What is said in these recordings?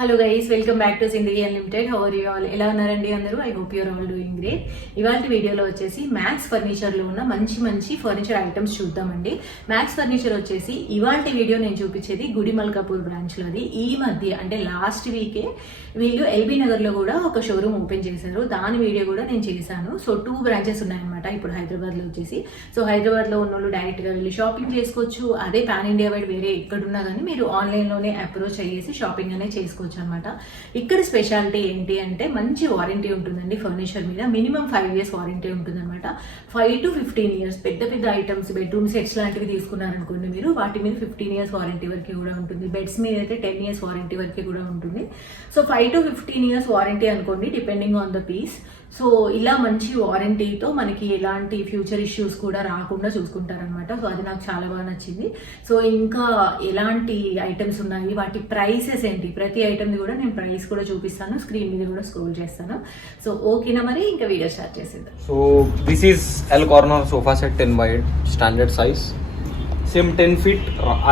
Hello guys, welcome back to Zindagi unlimited. How are you all? ఎలా ఉన్నారండి అందరూ? I hope your all doing great. ఇవాళ వీడియోలో వచ్చేసి మ్యాక్స్ ఫర్నిచర్లో ఉన్న మంచి ఫర్నిచర్ ఐటమ్స్ చూద్దామండి. మ్యాక్స్ ఫర్నిచర్ వచ్చేసి ఇవాళ వీడియో నేను చూపించేది గుడిమల్కాపూర్ బ్రాంచ్లోది. ఈ మధ్య అంటే లాస్ట్ వీకే వీళ్ళు ఎల్బీ నగర్లో కూడా ఒక షోరూమ్ ఓపెన్ చేశారు. దాని వీడియో కూడా నేను చేశాను. సో 2 బ్రాంచెస్ ఉన్నాయన్నమాట ఇప్పుడు హైదరాబాద్లో వచ్చేసి. సో హైదరాబాద్లో ఉన్న వాళ్ళు డైరెక్ట్గా వెళ్ళి షాపింగ్ చేసుకోవచ్చు. అదే పాన్ ఇండియా వైడ్ వేరే ఎక్కడున్నా కానీ మీరు ఆన్లైన్లోనే అప్రోచ్ అయ్యేసి షాపింగ్ అనేది చేసుకోవచ్చు అనమాట. ఇక్కడ స్పెషాలిటీ ఏంటి అంటే మంచి వారంటీ ఉంటుందండి ఫర్నిచర్ మీద. మినిమం 5 years వారంటీ ఉంటుందన్నమాట. 5 to 15 years పెద్ద ఐటమ్స్, బెడ్రూమ్ సెట్స్ లాంటివి తీసుకున్నారనుకోండి మీరు, వాటి మీద 15 years వారంటీ వరకు కూడా ఉంటుంది. బెడ్స్ మీద అయితే 10 years వారంటీ వరకు కూడా ఉంటుంది. సో 5 to 15 years వారంటీ అనుకోండి, depending on the piece. So ఇలా మంచి వారంటీతో మనకి ఎలాంటి ఫ్యూచర్ ఇష్యూస్ కూడా రాకుండా చూసుకుంటారనమాట. సో అది నాకు చాలా బాగా నచ్చింది. సో ఇంకా ఎలాంటి ఐటమ్స్ ఉన్నాయి, వాటి ప్రైసెస్ ఏంటి, ప్రతి ఐటమ్ది కూడా నేను ప్రైస్ కూడా చూపిస్తాను, స్క్రీన్ మీద కూడా స్క్రోల్ చేస్తాను. సో ఓకేనా, మరి ఇంకా వీడియో స్టార్ట్ చేసేద్దాం. So this is L corner sofa set 10 by 8 standard size. Same 10 feet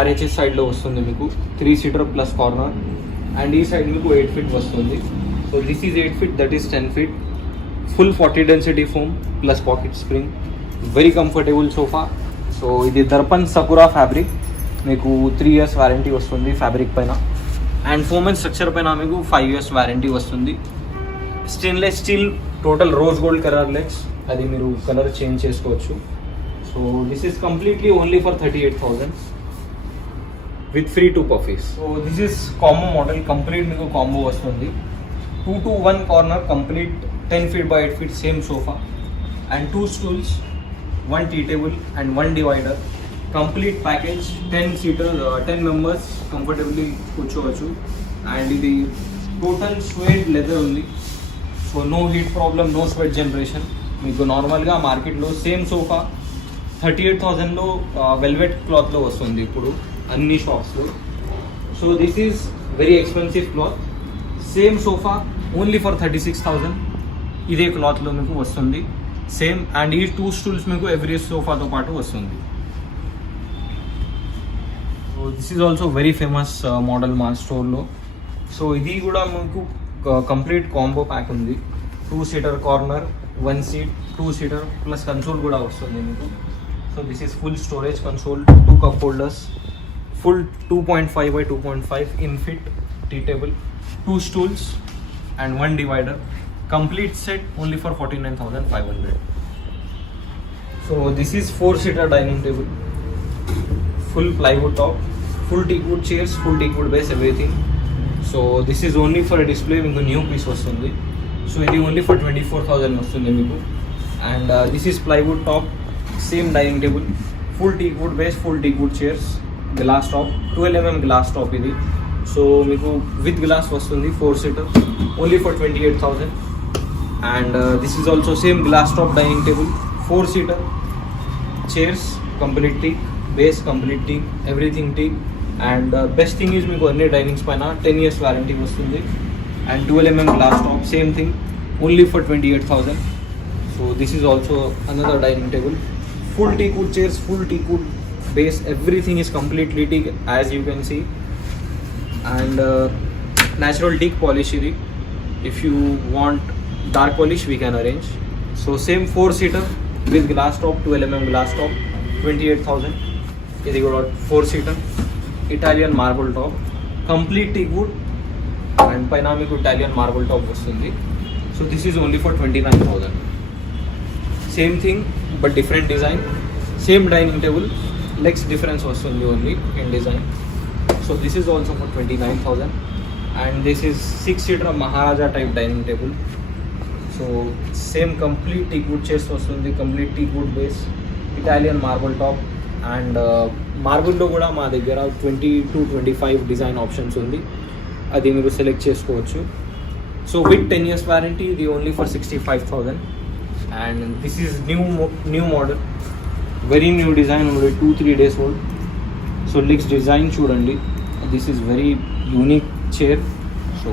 RHS సైడ్లో వస్తుంది మీకు, 3-seater ప్లస్ కార్నర్. అండ్ ఈ సైడ్ మీకు 8 feet వస్తుంది. So this is 8 feet, that is 10 feet. Full 40 density foam plus pocket spring, very comfortable sofa. So ఇది Darpan Sakura fabric, మీకు 3 years warranty వస్తుంది ఫ్యాబ్రిక్ పైన. అండ్ ఫోమ్ అండ్ స్ట్రక్చర్ పైన మీకు 5 years వారంటీ వస్తుంది. Stainless steel, total rose gold colour legs, అది మీరు colour change చేసుకోవచ్చు. So this is completely only for 38,000 with free 2 puffies. So this is combo model, complete మీకు combo వస్తుంది. 2 to 1 corner, complete 10 feet by 8 feet same sofa. And 2 stools, 1 tea table and 1 divider. Complete package. 10 members comfortably కూర్చోవచ్చు. And ఇది total swayed leather ఉంది. So no heat problem, no sweat generation. మీకు నార్మల్గా మార్కెట్లో same sofa 38,000లో వెల్వెట్ క్లాత్లో వస్తుంది ఇప్పుడు అన్ని షాప్స్లో. So this is very expensive cloth. Same sofa only for 36,000 ఇదే క్లాత్లో మీకు వస్తుంది సేమ్. అండ్ ఈ 2 stools మీకు ఎవ్రీ సోఫాతో పాటు వస్తుంది. So this is also very famous model మా స్టోర్లో. సో ఇది కూడా మీకు కంప్లీట్ కాంబో ప్యాక్ ఉంది. 2-seater corner, 1 seat, 2-seater plus console కూడా వస్తుంది మీకు. So this is full storage console, 2 cup holders, full 2.5 by 2.5 in fit tea table, 2 stools and 1 divider. Complete set only for 49,500. So this is 4-seater dining table, full plywood top, full teakwood chairs, full teakwood base, everything. So this is only for a display. మీకు new piece వస్తుంది. సో ఇది only for 24,000 వస్తుంది మీకు. And this is plywood top, same dining table, full teakwood base, full teakwood chairs, glass top, 12 mm glass top ఇది. సో మీకు with glass వస్తుంది, 4-seater only for 28,000. And this is also same glass top dining table, 4-seater chairs, complete teak base, complete teak, everything teak. And best thing is meeku anni dinings paina 10 years warranty vastundi. And 12 mm glass top, same thing, only for 28,000. So this is also another dining table, full teakwood chairs, full teakwood base, everything is completely teak as you can see. And natural teak polish idi. If you want dark polish we can arrange. So same 4-seater with glass top, 12 mm glass top, 28,000. ఇది కూడా 4-seater Italian marble top, complete teak wood and పైన మీకు Italian marble top వస్తుంది. So this is only for 29,000. Same thing but different design. Same dining table, legs difference వస్తుంది only in design. So this is also for 29,000. And this is 6-seater Maharaja type dining table. So same complete teakwood chairs వస్తుంది, complete teakwood base, Italian marble top. And మార్బుల్లో కూడా మా దగ్గర 20 to 25 design options ఉంది, అది మీరు select చేసుకోవచ్చు. సో విత్ 10 years వారంటీ ఇది only for 65,000. And this is new model, very new design, only 2-3 days old. So legs design చూడండి, this is very unique chair. So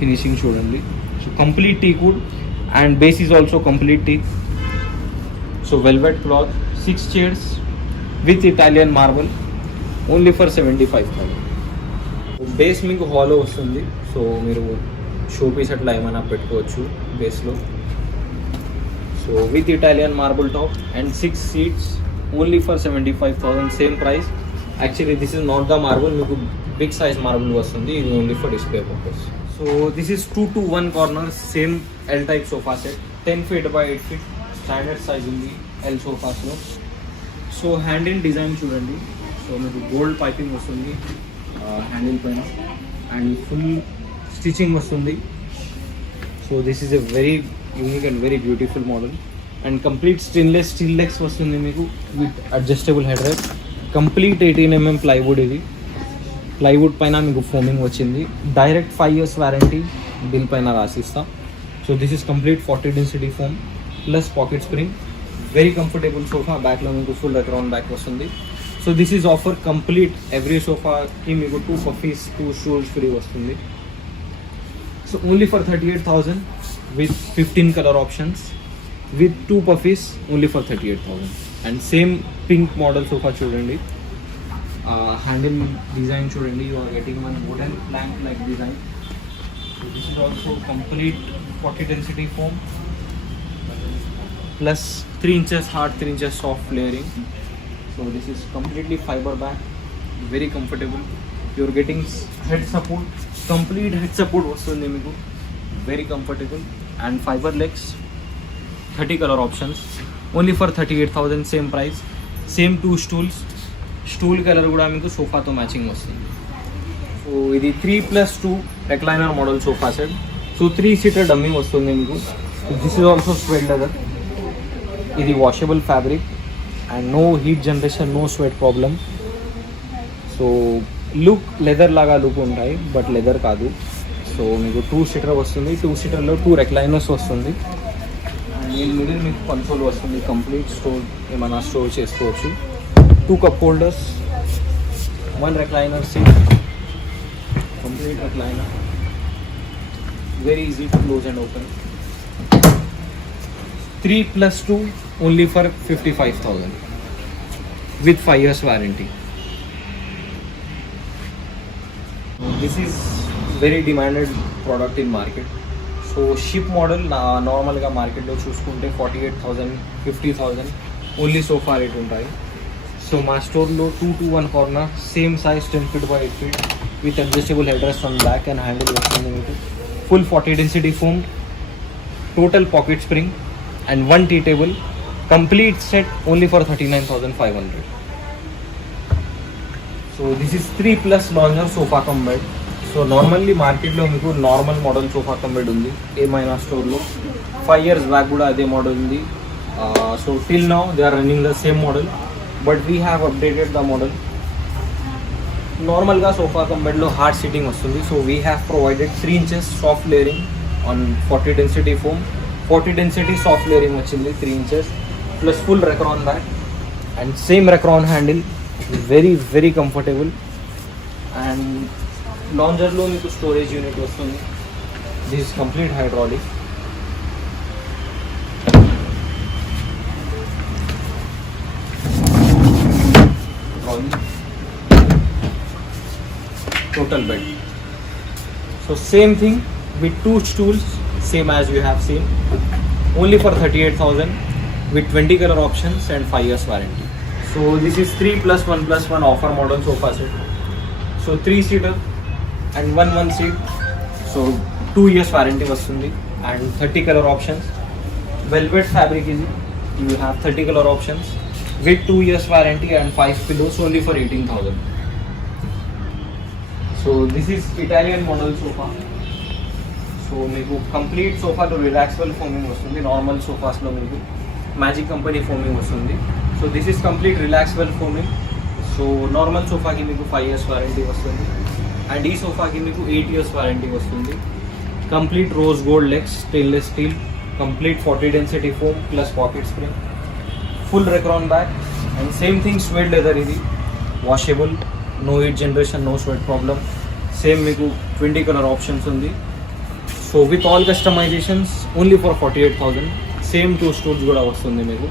finishing చూడండి. So complete teak wood and base is also complete teak. So velvet cloth, 6 chairs with Italian marble, only for 75,000. Base మీకు hollow వస్తుంది, so మీరు show piece అట్లా ఏమైనా పెట్టుకోవచ్చు బేస్లో. So with Italian marble top and 6 seats only for 75,000 same price. Actually this is not the marble, మీకు big size marble వస్తుంది, ఇది only for display purpose. So this is 2-to-1 corner same L type sofa set, 10 feet by 8 feet standard size ఉంది L సోఫాస్లో. So handle design చూడండి, సో మీకు gold piping వస్తుంది హ్యాండిల్ పైన and full stitching వస్తుంది. So this is a very unique and very beautiful model and complete stainless steel legs వస్తుంది మీకు with adjustable head rest. Complete 18 mm plywood, ఇది ప్లైవుడ్ పైన మీకు ఫోమింగ్ వచ్చింది. డైరెక్ట్ 5 years వారంటీ బిల్ పైన రాసిస్తాం. So this is complete 40 density foam plus pocket spring, very comfortable sofa. బ్యాక్లో మీకు ఫుల్ అరౌండ్ బ్యాక్ వస్తుంది. So this is offer complete every సోఫాకి మీకు 2 puffies 2 stools ఫ్రీ వస్తుంది. So only for 38,000 with 15 color options with 2 puffies only for 38,000. And same pink model sofa చూడండి, handle design చూడండి, you are getting one wooden plank like design. So this is also complete 40 density foam plus 3 inches hard, 3 inches soft layering. So this is completely fiber back, very comfortable. You're getting head support, complete head support వస్తుంది మీకు, very comfortable and fiber legs, 30 color options only for 38,000 same price. Same 2 stools, stool color కూడా మీకు సోఫాతో మ్యాచింగ్ వస్తుంది. సో ఇది 3+2 recliner model sofa set. So 3-seater dummy వస్తుంది మీకు. This is also sweat leather, ఇది washable fabric and no heat generation, no sweat problem. So look leather లాగా look ఉంటాయి బట్ లెదర్ కాదు. సో మీకు 2-seater వస్తుంది, 2-seaterలో 2 recliners వస్తుంది అండ్ మిడిల్ మీకు కన్సోల్ వస్తుంది. కంప్లీట్ స్టోర్ ఏమైనా స్టోర్ చేసుకోవచ్చు. 2 cup holders, 1 recliner seat, complete recliner, very easy to close and open. 3+2 only for 55,000 with 5 years warranty. This is very demanded product in market. So ship model నార్మల్గా మార్కెట్లో చూసుకుంటే 48,000 50,000 only sofa rate ఉంటాయి. సో మా స్టోర్లో 2-to-1 corner same size 10 feet by 8 feet with adjustable head rest on back and handle వస్తుంది మీకు. ఫుల్ 40 density foam, total pocket spring and 1 tea table, complete set only for 39,500. So this is 3+ longer sofa cum bed. So normally మార్కెట్లో మీకు normal model sofa cum bed ఉంది ఏమైనా స్టోర్లో. 5 years back కూడా అదే model ఉంది. So till now they are running the same model but we have updated the model. నార్మల్గా sofa come బెడ్లో హార్డ్ సిట్టింగ్ వస్తుంది. So we have provided 3 inches soft layering on 40 density foam. 40 density soft layering వచ్చింది 3 inches plus full Recron back and same Recron handle, very very comfortable. And లాంజర్లో మీకు storage unit వస్తుంది. This is complete hydraulic. Total bed. So same thing with 2 stools, same as you have seen, only for 38,000 with 20 color options and 5 years warranty. So this is 3+1+1 offer model sofa set. So 3-seater and 1 seat. So 2 years warranty vastundi and 30 color options. Velvet fabric is it. You have 30 color options with 2 years warranty and 5 pillows only for 18,000. So this is Italian model sofa. So meeku complete sofa to relaxable foaming vastundi. Normal sofas lo meeku Magic Company foaming vastundi. So this is complete relaxable foaming. So normal sofa ki meeku 5 years warranty vastundi and ee sofa ki meeku 8 years warranty vastundi. Complete rose gold legs, stainless steel, complete 40 density foam plus pocket spring, full recron back and same thing suede leather idi, washable, no heat generation, no sweat problem. Same meeku 20 color options undi. So with all customizations only for 48,000. Same 2 stools kuda vastundi meeku.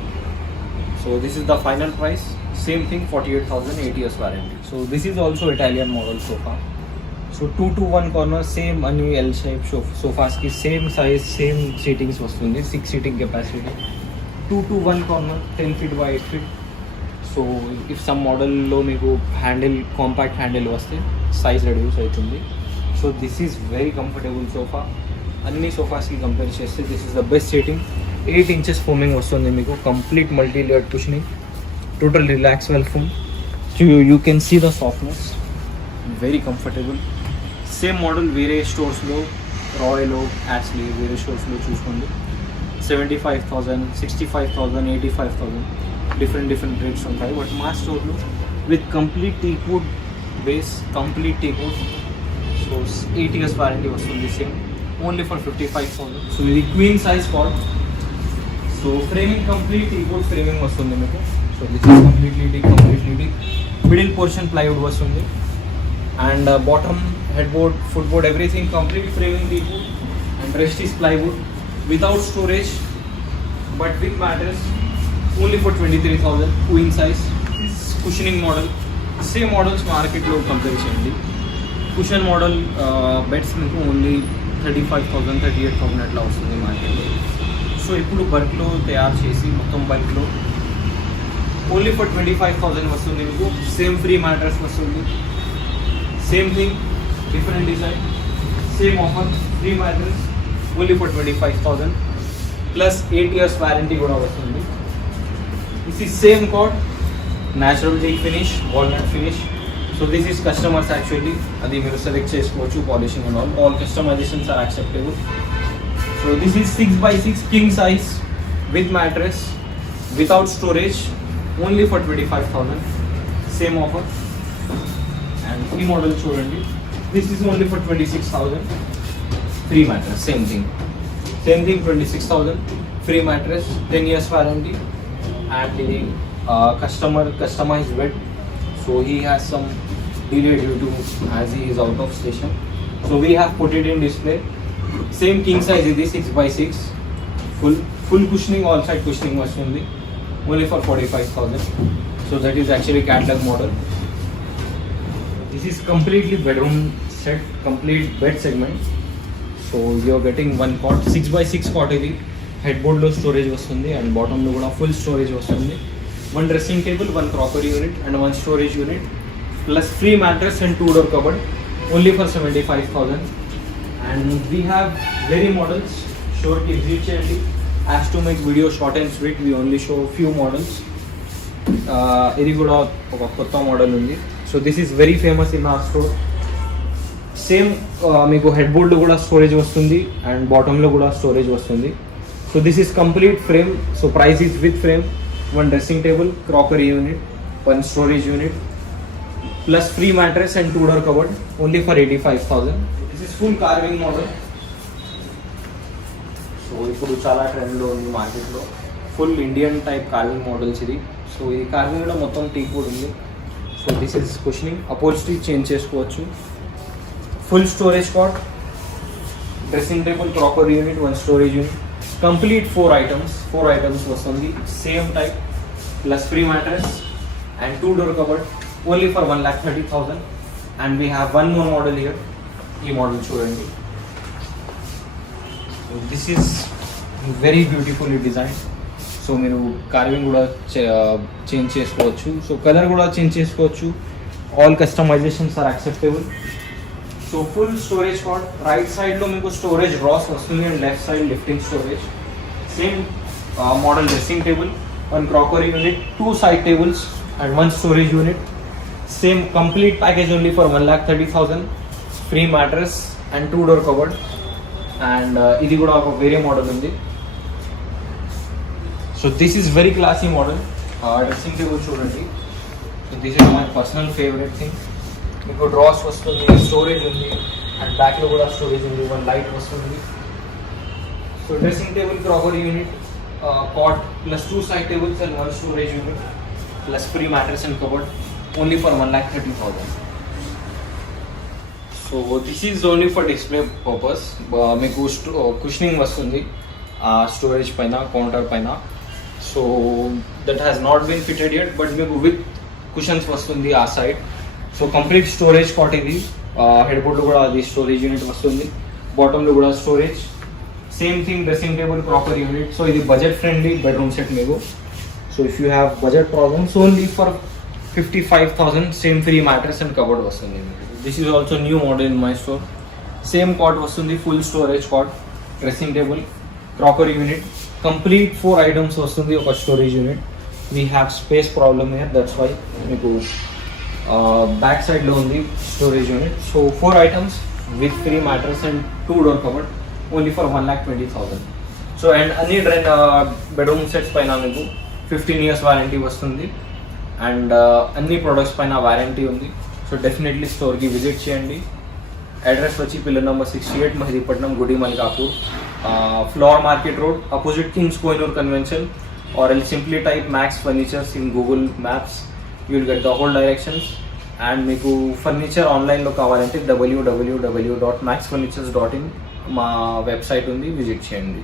So this is the final price. Same thing 48,000, 8 years warranty. So this is also Italian model sofa. So so 2 to 1 corner same అన్ని L shape సోఫాస్కి same size same seatings వస్తుంది 6 seating capacity 2 to 1 corner 10 feet by 8 feet. So if some మోడల్లో మీకు handle compact handle వస్తే size reduce అవుతుంది. So this is very comfortable sofa. అన్ని సోఫాస్కి compare చేస్తే this is the best seating. 8 inches foaming వస్తుంది మీకు, complete multi layered cushioning, total relax well foam. You can see the softness, very comfortable. Same model వేరే స్టోర్స్లో రాయల్ ఓక్, యాస్లీ వేరే స్టోర్స్లో చూసుకోండి 75,000, 65,000, 85,000 డిఫరెంట్ రేట్స్ ఉంటాయి. బట్ మా స్టోర్లో with complete teakwood base, complete teakwood, so 8 years warranty వస్తుంది సేమ్, ఓన్లీ ఫర్ 55,000. సో ఇది queen size cot. So framing complete teakwood framing వస్తుంది మీకు. So this is completely teak, middle portion plywood వస్తుంది and bottom headboard, footboard, everything complete framing teakwood and rest is plywood without storage but with mattress, only for 23,000, queen size. This cushioning model, same models market lo compare cheyandi. Cushion model beds meeku only 35,000, 38,000 atla vastundi market lo. So ippudu bulk lo tayar chesi mottham bulk lo only for 25,000 vastundi meeku. Same free mattress vastundi, same thing, different design, same offer, free mattress, only for 25,000 plus 8 years warranty kuda vastundi. This is same cot, natural teak finish, walnut finish. So this is customers actually, adi meeru select chesukochu, polishing and all customizations are acceptable. So this is 6x6 king size with mattress, without storage, only for 25,000, same offer. And free model చూడండి, this is only for 26,000, free mattress, same thing 26,000, free mattress, 10 years warranty, and the customer customized bed. So he has some delay due to as he is out of station, so we have put it in display. Same king size ఇది 6x6, full cushioning, all side cushioning వస్తుంది, only for 45,000. So that is actually catalog model. This is completely bedroom set, complete bed segment. So you are getting one cot, 6x6 cot ఇది, headboard లో storage వస్తుంది and bottom లో కూడా full storage వస్తుంది. One dressing table, one crockery unit and one storage unit plus free mattress and 2-door cupboard, only for 75,000. And we have very models, short exit చేయండి. As to make video short and sweet, we only show few models. ఇది కూడా ఒక కొత్త మోడల్ ఉంది. So this is very famous in our store. Same మీకు హెడ్ బోర్డ్లో కూడా స్టోరేజ్ వస్తుంది అండ్ బాటంలో కూడా స్టోరేజ్ వస్తుంది. So this is complete frame. So price is with frame, one dressing table, crockery unit, one storage unit plus free mattress and 2-door cupboard, only for 85,000. This is full carving model. So ఇప్పుడు చాలా ట్రెండ్లో ఉంది మార్కెట్లో, full Indian type carving models ఇది. సో ఈ కార్వింగ్లో మొత్తం teakwood ఉంది. So this is cushioning, upholstery change చేసుకోవచ్చు. Full storage cot, dressing table, crockery unit, one storage unit, complete 4 items వస్తుంది, same type plus free mattress and 2-door cupboard, only for 1,30,000. And we have one more model here. ఈ model చూడండి. So this is very beautifully design. So మీరు carving కూడా change చేసుకోవచ్చు, so colour కూడా change చేసుకోవచ్చు. All customisations are acceptable. So full storage cot, right సైడ్లో మీకు storage dross వస్తుంది and left side lifting storage. Same model dressing table, one crockery unit, 2 side tables and 1 storage unit. Same complete package only for 1,30,000, free mattress and 2-door cupboard. And ఇది కూడా ఒక వేరే model ఉంది. So this is very classy model. Dressing table చూడండి. So this is my personal favourite thing. మీకు drawers వస్తుంది, storage ఉంది and బ్యాక్లో కూడా స్టోరేజ్ ఉంది, వన్ లైట్ వస్తుంది. So dressing table, crockery unit, cot plus 2 side tables and 1 storage unit plus free mattress and cupboard, only for 1,30,000. So this is only for display purpose. మీకు cushioning వస్తుంది storage పైన, counter పైన. So that has not been fitted yet, but మీకు with cushions వస్తుంది ఆ side. So complete storage cot ఇది, head బోర్డ్లో కూడా అది స్టోరేజ్ యూనిట్ వస్తుంది, బాటంలో కూడా storage, same thing dressing table proper unit. So ఇది బడ్జెట్ ఫ్రెండ్లీ బెడ్రూమ్ సెట్ మీకు. So if you have budget problems only for 55,000 same free mattress and cupboard వస్తుంది. This is also new model in my store. Same cot వస్తుంది, full storage cot, dressing table, crockery unit, complete 4 items వస్తుంది ఒక storage unit. We have space problem here, that's why మీకు back సైడ్లో ఉంది storage unit. So 4 items with free mattress and 2 door cupboard only for 1,20,000. So and అన్ని bedroom sets పైన మీకు 15 years warranty వస్తుంది and అన్ని ప్రొడక్ట్స్ పైన వారంటీ ఉంది. సో డెఫినెట్లీ స్టోర్కి విజిట్ చేయండి. అడ్రస్ వచ్చి పిల్లర్ నెంబర్ 68 మహిదీపట్నం, గుడి Malkapur, floor market road, opposite Kings Kohinoor convention, or else simply type Max Furnitures in Google Maps. You will get the whole directions. And మీకు ఫర్నిచర్ ఆన్లైన్లో కావాలంటే www.maxfurnitures.in మా వెబ్సైట్ ఉంది, విజిట్ చేయండి.